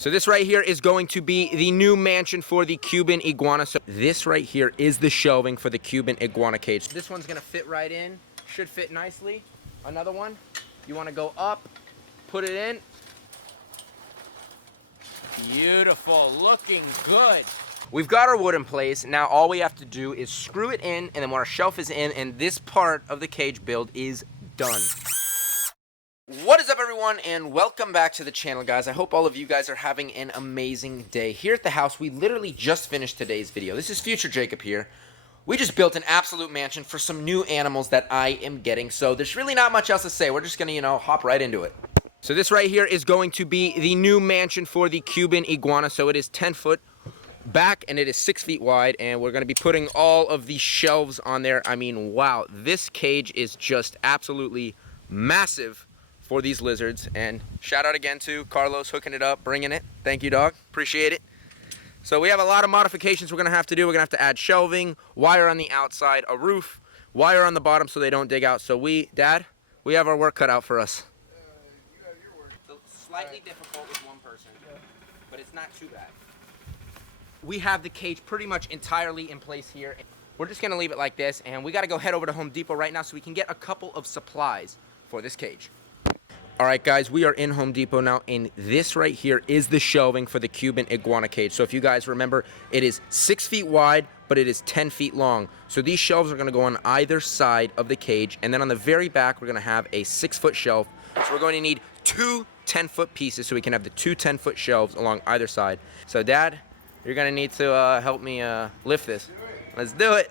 So this right here is going to be the new mansion for the Cuban iguana. So this right here is the shelving for the Cuban iguana cage. This one's gonna fit right in, should fit nicely. Another one, you wanna go up, put it in. Beautiful, looking good. We've got our wood in place. Now all we have to do is screw it in, and then when our shelf is in, and this part of the cage build is done. What is up, everyone, and welcome back to the channel, guys. I hope all of you guys are having an amazing day. Here at the house, we literally just finished today's video. This is future Jacob here. We just built an absolute mansion for some new animals that I am getting, so there's really not much else to say. We're just gonna, hop right into it. So this right here is going to be the new mansion for the Cuban iguana. So it is 10 foot back and it is 6 feet wide, and we're gonna be putting all of these shelves on there. I mean, wow, this cage is just absolutely massive for these lizards. And shout out again to Carlos hooking it up, bringing it. Thank you, dog. Appreciate it. So we have a lot of modifications we're gonna have to do. We're gonna have to add shelving, wire on the outside, a roof, wire on the bottom so they don't dig out. So Dad, we have our work cut out for us. You have your work. It's slightly difficult with one person, but it's not too bad. We have the cage pretty much entirely in place here. We're just gonna leave it like this, and we gotta go head over to Home Depot right now so we can get a couple of supplies for this cage. All right, guys, we are in Home Depot now, and this right here is the shelving for the Cuban iguana cage. So if you guys remember, it is 6 feet wide, but it is 10 feet long. So these shelves are gonna go on either side of the cage, and then on the very back, we're gonna have a 6-foot shelf. So we're going to need two 10-foot pieces so we can have the two 10-foot shelves along either side. So Dad, you're gonna need to help me lift this. Let's do it.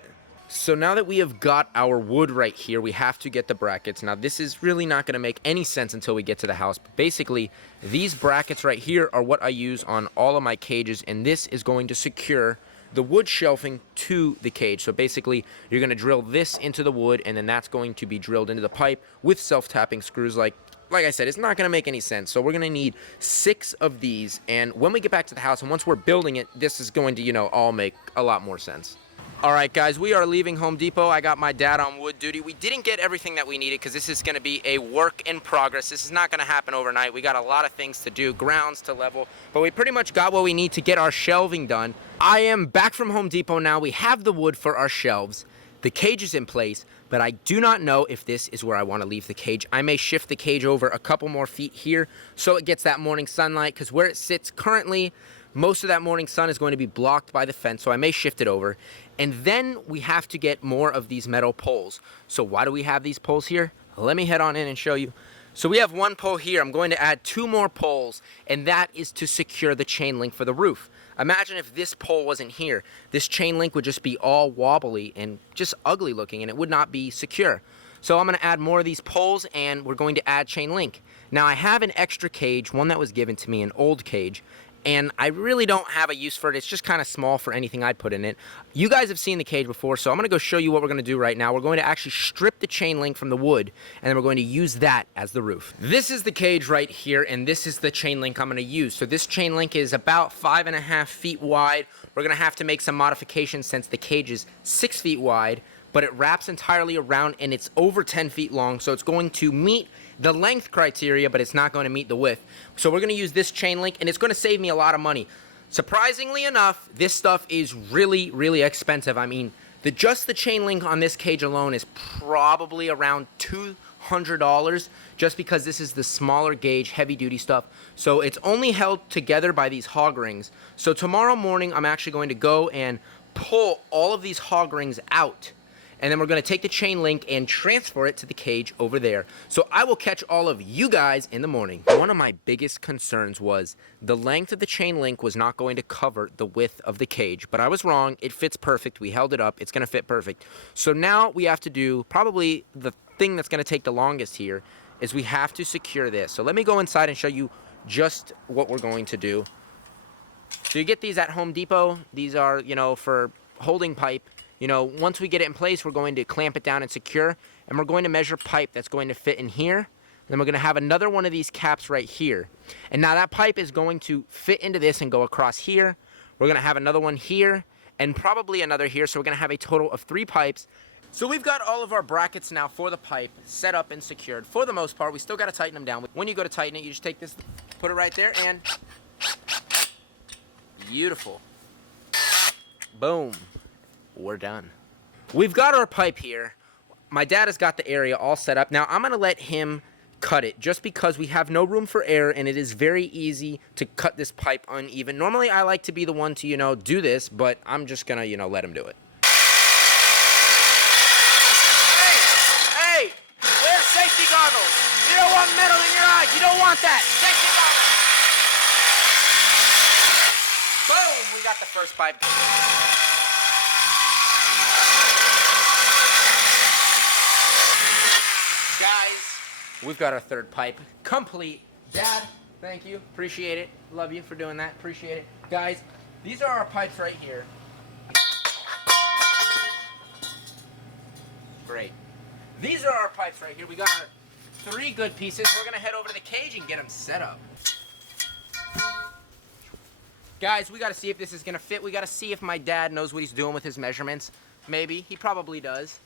So now that we have got our wood right here, we have to get the brackets. Now this is really not gonna make any sense until we get to the house. But basically, these brackets right here are what I use on all of my cages, and this is going to secure the wood shelving to the cage. So basically, you're gonna drill this into the wood, and then that's going to be drilled into the pipe with self-tapping screws. Like I said, it's not gonna make any sense. So we're gonna need 6 of these, and when we get back to the house and once we're building it, this is going to, all make a lot more sense. All right, guys, we are leaving Home Depot. I got my dad on wood duty. We didn't get everything that we needed because this is gonna be a work in progress. This is not gonna happen overnight. We got a lot of things to do, grounds to level, but we pretty much got what we need to get our shelving done. I am back from Home Depot now. We have the wood for our shelves. The cage is in place, but I do not know if this is where I want to leave the cage. I may shift the cage over a couple more feet here so it gets that morning sunlight, because where it sits currently, most of that morning sun is going to be blocked by the fence, so I may shift it over. And then we have to get more of these metal poles. So why do we have these poles here? Let me head on in and show you. So we have one pole here. I'm going to add 2 more poles, and that is to secure the chain link for the roof. Imagine if this pole wasn't here. This chain link would just be all wobbly and just ugly looking, and it would not be secure. So I'm gonna add more of these poles, and we're going to add chain link. Now I have an extra cage, one that was given to me, an old cage, and I really don't have a use for it. It's just kind of small for anything I'd put in it. You guys have seen the cage before, so I'm gonna go show you what we're gonna do right now. We're going to actually strip the chain link from the wood, and then we're going to use that as the roof. This is the cage right here, and this is the chain link I'm gonna use. So this chain link is about 5.5 feet wide. We're gonna have to make some modifications since the cage is 6 feet wide, but it wraps entirely around, and it's over 10 feet long, so it's going to meet the length criteria, but it's not going to meet the width. So we're going to use this chain link, and it's going to save me a lot of money. Surprisingly enough, this stuff is really, really expensive. I mean, just the chain link on this cage alone is probably around $200, just because this is the smaller gauge, heavy-duty stuff. So it's only held together by these hog rings. So tomorrow morning, I'm actually going to go and pull all of these hog rings out, and then we're going to take the chain link and transfer it to the cage over there. So I will catch all of you guys in the morning. One of my biggest concerns was the length of the chain link was not going to cover the width of the cage, but I was wrong. It fits perfect. We held it up. It's going to fit perfect. So now we have to do probably the thing that's going to take the longest here is we have to secure this. So let me go inside and show you just what we're going to do. So you get these at Home Depot. These are, for holding pipe. Once we get it in place, we're going to clamp it down and secure, and we're going to measure pipe that's going to fit in here. Then we're going to have another one of these caps right here. And now that pipe is going to fit into this and go across here. We're going to have another one here, and probably another here, so we're going to have a total of 3 pipes. So we've got all of our brackets now for the pipe set up and secured. For the most part, we still got to tighten them down. When you go to tighten it, you just take this, put it right there, and Beautiful. Boom. We're done. We've got our pipe here. My dad has got the area all set up. Now I'm going to let him cut it just because we have no room for air and it is very easy to cut this pipe uneven. Normally I like to be the one to, do this, but I'm just going to, let him do it. Hey, wear safety goggles. You don't want metal in your eyes. You don't want that. Safety goggles. Boom, we got the first pipe. Guys, we've got our third pipe complete. Dad, thank you. Appreciate it. Love you for doing that. Appreciate it. Guys, these are our pipes right here. Great. These are our pipes right here. We got our 3 good pieces. We're going to head over to the cage and get them set up. Guys, we got to see if this is going to fit. We got to see if my dad knows what he's doing with his measurements. Maybe. He probably does.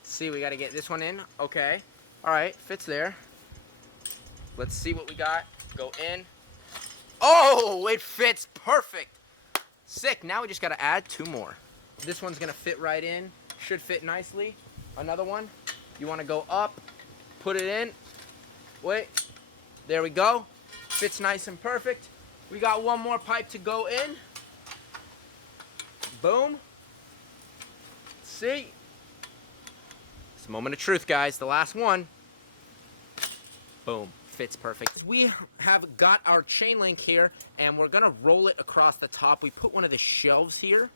Let's see, we got to get this one in. Okay. All right, fits there. Let's see what we got. Go in. Oh, it fits perfect. Sick. Now we just got to add 2 more. This one's going to fit right in. Should fit nicely. Another one. You want to go up, put it in. Wait. There we go. Fits nice and perfect. We got 1 more pipe to go in. Boom. See? It's a moment of truth, guys. The last one. Boom. Fits perfect. We have got our chain link here, and we're going to roll it across the top. We put one of the shelves here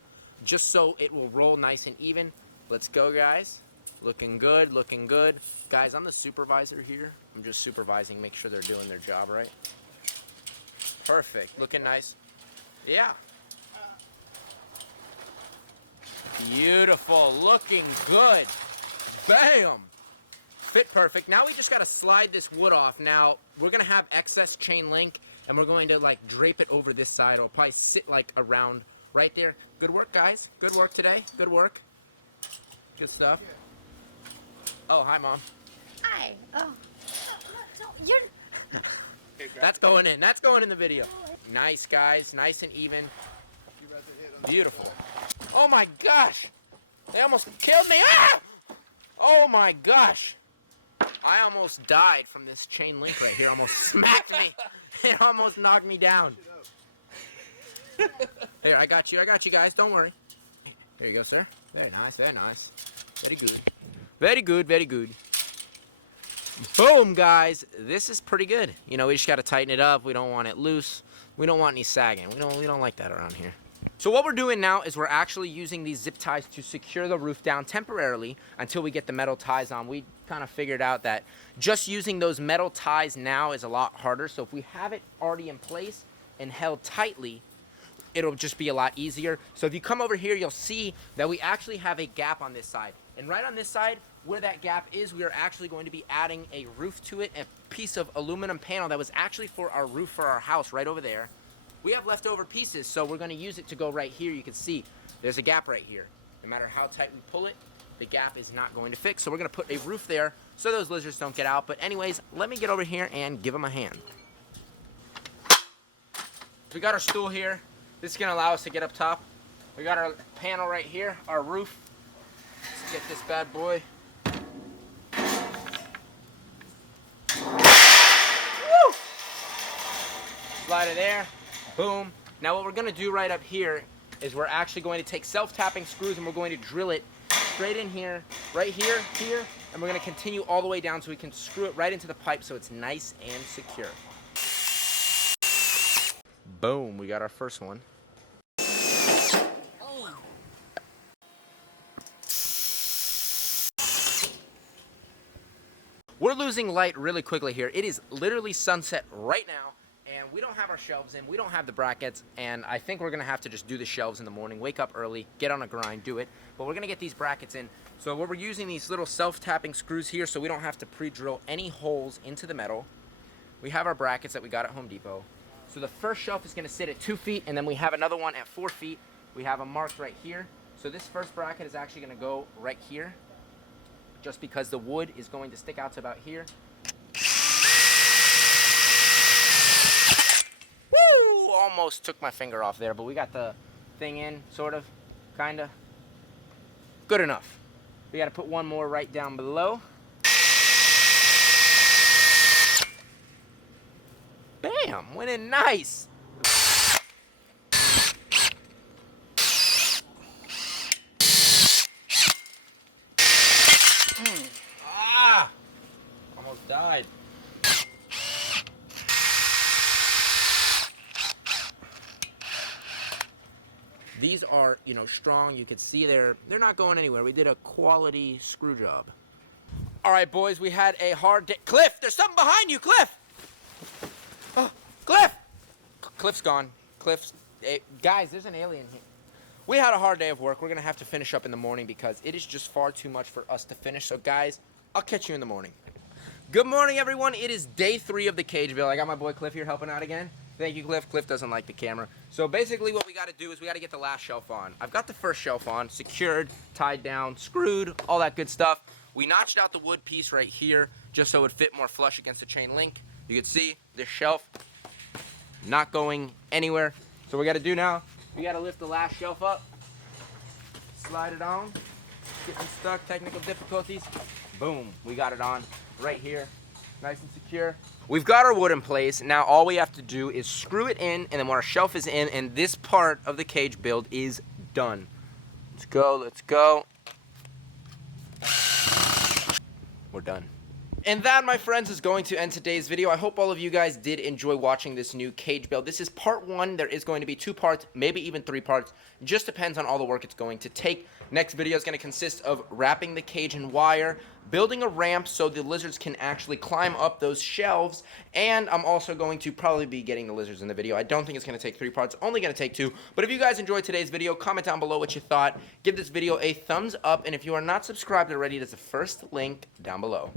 just so it will roll nice and even. Let's go, guys. Looking good, looking good. Guys, I'm the supervisor here. I'm just supervising, make sure they're doing their job right. Perfect. Looking nice. Yeah. Beautiful. Looking good. Bam. Fit perfect. Now we just got to slide this wood off. Now, we're going to have excess chain link, and we're going to, drape it over this side. It'll probably sit, around right there. Good work, guys. Good work today. Good work. Good stuff. Oh, hi, Mom. Hi. Oh. No, you're... That's going in. That's going in the video. Nice, guys. Nice and even. Beautiful. Oh, my gosh. They almost killed me. Ah! Oh, my gosh. I almost died from this chain link right here. Almost smacked me. It almost knocked me down. Here, I got you. I got you, guys. Don't worry. There you go, sir. Very nice. Very nice. Very good. Very good. Very good. Boom, guys. This is pretty good. We just got to tighten it up. We don't want it loose. We don't want any sagging. We don't like that around here. So what we're doing now is we're actually using these zip ties to secure the roof down temporarily until we get the metal ties on. We kind of figured out that just using those metal ties now is a lot harder. So if we have it already in place and held tightly, it'll just be a lot easier. So if you come over here, you'll see that we actually have a gap on this side. And right on this side, where that gap is, we are actually going to be adding a roof to it, a piece of aluminum panel that was actually for our roof for our house right over there. We have leftover pieces, so we're going to use it to go right here. You can see there's a gap right here. No matter how tight we pull it, the gap is not going to fix. So we're going to put a roof there so those lizards don't get out. But anyways, let me get over here and give them a hand. We got our stool here. This is going to allow us to get up top. We got our panel right here, our roof. Let's get this bad boy. Woo! Slide it there. Boom. Now what we're going to do right up here is we're actually going to take self-tapping screws and we're going to drill it straight in here, right here, here, and we're going to continue all the way down so we can screw it right into the pipe so it's nice and secure. Boom, we got our first one. We're losing light really quickly here. It is literally sunset right now, and we don't have our shelves in, we don't have the brackets, and I think we're gonna have to just do the shelves in the morning, wake up early, get on a grind, do it. But we're gonna get these brackets in. So we're using these little self-tapping screws here so we don't have to pre-drill any holes into the metal. We have our brackets that we got at Home Depot. So the first shelf is gonna sit at 2 feet, and then we have another one at 4 feet. We have them marked right here. So this first bracket is actually gonna go right here, just because the wood is going to stick out to about here. Woo! almost took my finger off there, but we got the thing in, sort of, kind of. Good enough. We got to put one more right down below. Bam, went in nice. Ah, almost died. These are, you know, strong. You can see they're not going anywhere. We did a quality screw job. All right, boys, we had a hard day. Cliff, there's something behind you, Cliff. Oh, Cliff. Cliff's gone. Guys, there's an alien here. We had a hard day of work. We're gonna have to finish up in the morning because it is just far too much for us to finish. So, guys, I'll catch you in the morning. Good morning, everyone. It is day 3 of the cage build. I got my boy Cliff here helping out again. Thank you, Cliff. Cliff doesn't like the camera. So basically what we got to do is we got to get the last shelf on. I've got the first shelf on, secured, tied down, screwed, all that good stuff. We notched out the wood piece right here just so it would fit more flush against the chain link. You can see this shelf not going anywhere. So what we got to do now, we got to lift the last shelf up, slide it on, getting stuck, technical difficulties. Boom, we got it on right here, nice and secure. We've got our wood in place. Now all we have to do is screw it in, and then when our shelf is in, and this part of the cage build is done. Let's go, let's go. We're done. And that, my friends, is going to end today's video. I hope all of you guys did enjoy watching this new cage build. This is part 1. There is going to be 2 parts, maybe even 3 parts. Just depends on all the work it's going to take. Next video is going to consist of wrapping the cage in wire, building a ramp so the lizards can actually climb up those shelves, and I'm also going to probably be getting the lizards in the video. I don't think it's going to take 3 parts, only going to take 2. But if you guys enjoyed today's video, comment down below what you thought. Give this video a thumbs up, and if you are not subscribed already, there's the first link down below.